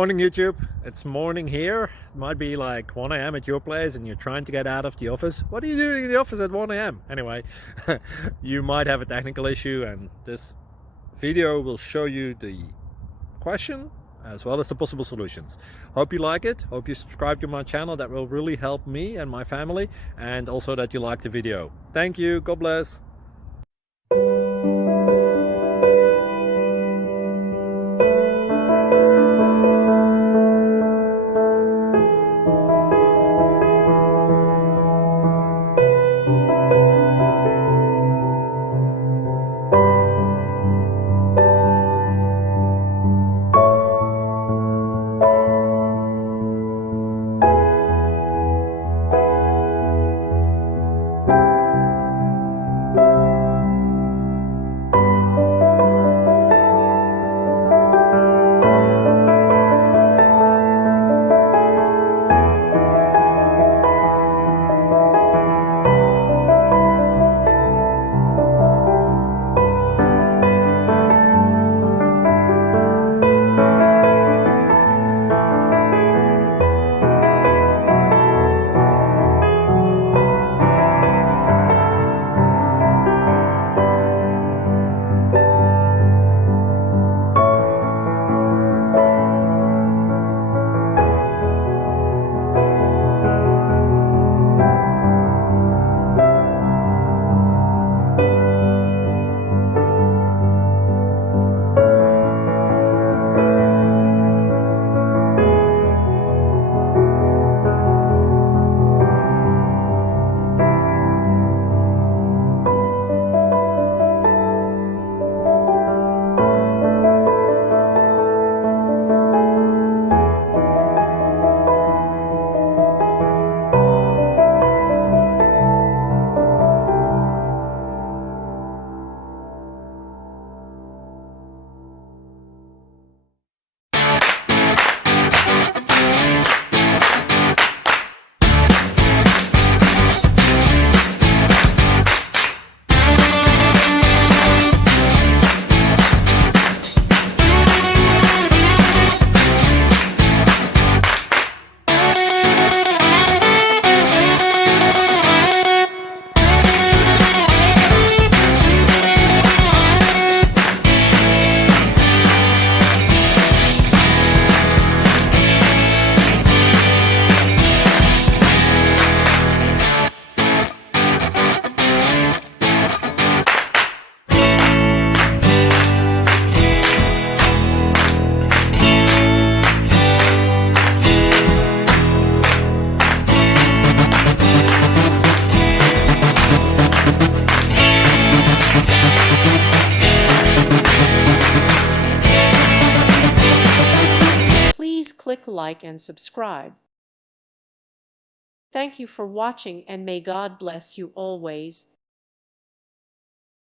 Morning YouTube, it's morning here. It might be like 1 a.m. at your place and you're trying to get out of the office. What are you doing in the office at 1 a.m.? Anyway, you might have a technical issue and this video will show you the question as well as the possible solutions. Hope you like it, hope you subscribe to my channel. That will really help me and my family, and also that you like the video. Thank you, God bless. Please click like and subscribe. Thank you for watching, and may God bless you always.